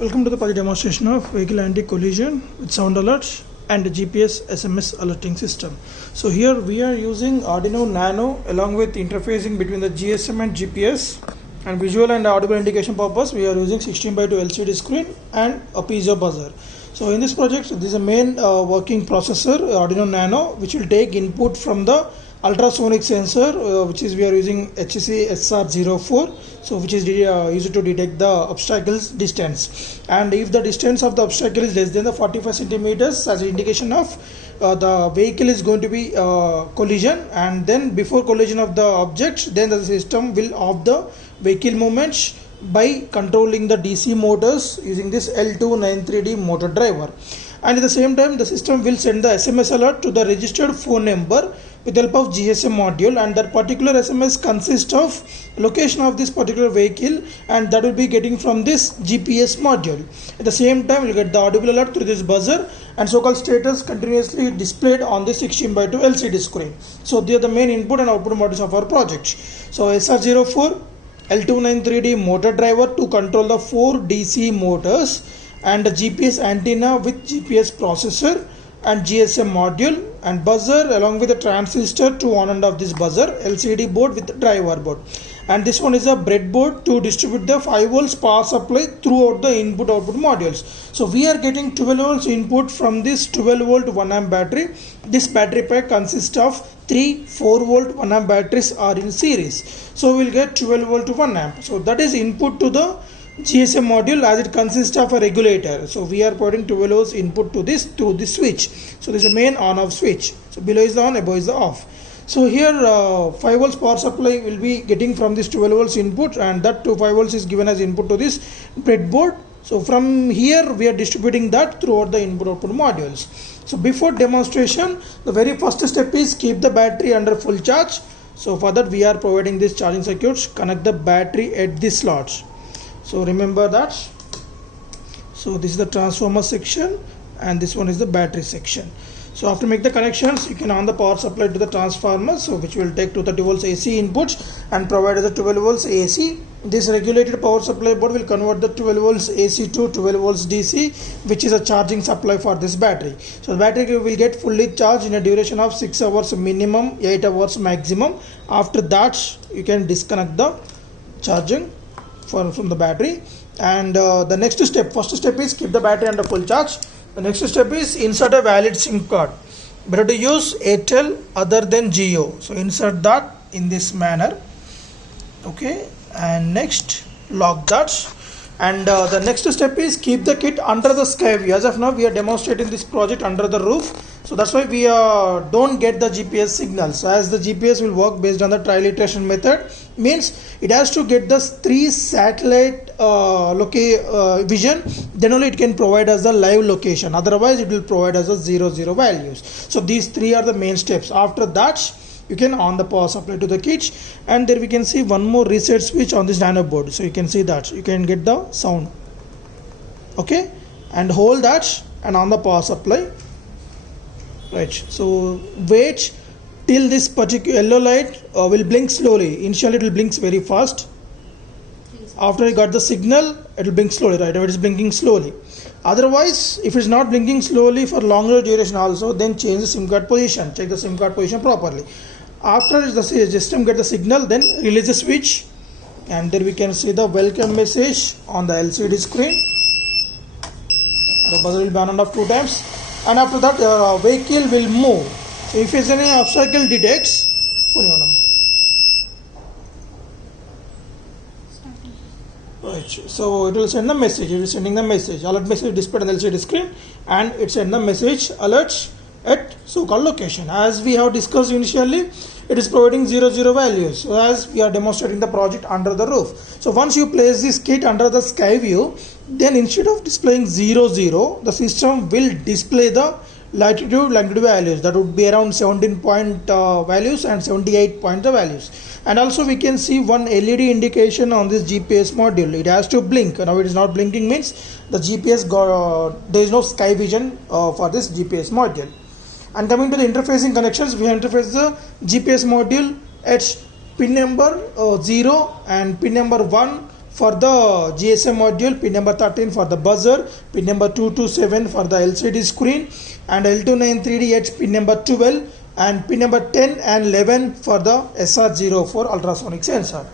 Welcome to the project demonstration of vehicle anti-collision with sound alerts and the GPS SMS alerting system. So here we are using Arduino Nano along with interfacing between the GSM and GPS, and visual and audible indication purpose we are using 16:2 LCD screen and a piezo buzzer. So in this project, this is a main working processor Arduino Nano, which will take input from the ultrasonic sensor, which is we are using HC SR04, so which is used to detect the obstacles distance, and if the distance of the obstacle is less than the 45 centimeters as an indication of the vehicle is going to be collision, and then before collision of the objects, then the system will off the vehicle movements by controlling the DC motors using this L293D motor driver. And at the same time, the system will send the SMS alert to the registered phone number with the help of GSM module, and that particular SMS consists of location of this particular vehicle, and that will be getting from this GPS module. At the same time, we'll get the audible alert through this buzzer and so-called status continuously displayed on the 16:2 LCD screen. So they are the main input and output modules of our project. So SR04 L293D motor driver to control the 4 DC motors, and the GPS antenna with GPS processor and GSM module, and buzzer along with the transistor to one end of this buzzer, LCD board with the driver board, and this one is a breadboard to distribute the 5 volts power supply throughout the input output modules. So we are getting 12 volts input from this 12 volt 1 amp battery. This battery pack consists of 3 4 volt 1 amp batteries are in series, so we'll get 12 volt to 1 amp. So that is input to the GSM module, as it consists of a regulator. So we are putting 12 volts input to this through this switch. So this is a main on off switch. So below is the on, above is the off. So here 5 volts power supply will be getting from this 12 volts input, and that to 5 volts is given as input to this breadboard. So from here we are distributing that throughout the input output modules. So before demonstration, the very first step is keep the battery under full charge. So for that we are providing this charging circuits, connect the battery at this slots. So remember that. So this is the transformer section, and this one is the battery section. So after make the connections, you can on the power supply to the transformer, so which will take 230 volts AC inputs and provide the 12 volts AC. This regulated power supply board will convert the 12 volts AC to 12 volts DC, which is a charging supply for this battery. So the battery will get fully charged in a duration of 6 hours minimum, 8 hours maximum. After that, you can disconnect the charging from the battery. And the next step, first step is keep the battery under full charge. The next step is insert a valid SIM card. Better to use Airtel other than Jio. So insert that in this manner. Okay, and next lock that. And the next step is keep the kit under the sky view. As of now, we are demonstrating this project under the roof, so that's why we don't get the GPS signal. So as the GPS will work based on the trilateration method, means it has to get the 3 satellite vision, then only it can provide us the live location. Otherwise, it will provide us a 0 values. So these 3 are the main steps. After that, you can on the power supply to the kit, and there we can see one more reset switch on this nano board. So you can see that you can get the sound. Okay, and hold that and on the power supply. Right. So wait till this particular yellow light will blink slowly. Initially it will blink very fast. After you got the signal, it will blink slowly. Right, it is blinking slowly. Otherwise, if it's not blinking slowly for longer duration also, then change the SIM card position. Check the SIM card position properly. After the system get the signal, then release the switch, and there we can see the welcome message on the LCD screen. The buzzer will be on and off 2 times, and after that vehicle will move. So if it's any obstacle detects, right, so it will send the message. It is sending the message. Alert message displayed on the LCD screen, and it send the message alerts at so-called location. As we have discussed initially, it is providing 0 values. So as we are demonstrating the project under the roof. So once you place this kit under the sky view, then instead of displaying 0 the system will display the latitude longitude values. That would be around 17 point values and 78 point values. And also we can see one LED indication on this GPS module. It has to blink. Now it is not blinking, means the GPS there is no sky vision for this GPS module. And coming to the interfacing connections, we have interfaced the GPS module at pin number 0 and pin number 1 for the GSM module, pin number 13 for the buzzer, pin number 227 for the LCD screen, and L293DH pin number 12, and pin number 10 and 11 for the SR04 ultrasonic sensor.